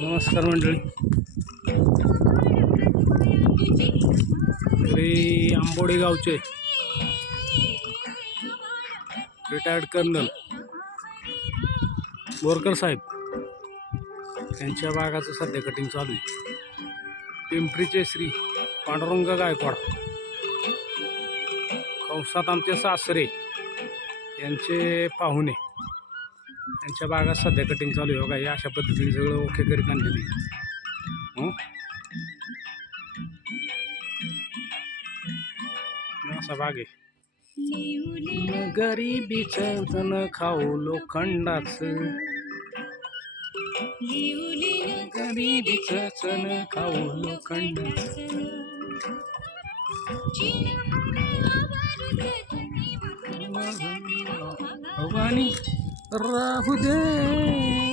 नमस्कार मंडळी. आंबोडी गावचे रिटायर्ड कर्नल बोरकर साहेब यांच्या बागाचं सध्या कटिंग चालू आहे. पिंपरीचे श्री पांडुरंग गायकवाड कंसात आमचे सासरे यांचे पाहुणे यांच्या बागात सध्या कटिंग चालू आहे. बघा, या अशा पद्धतीने सगळं ओके करीत आणलेली. असा बाग आहे. गरिबीचं धन खाऊ लोखंडाच, गरिबीचं धन खाऊ लोखंडाच, भवानी राहू दे.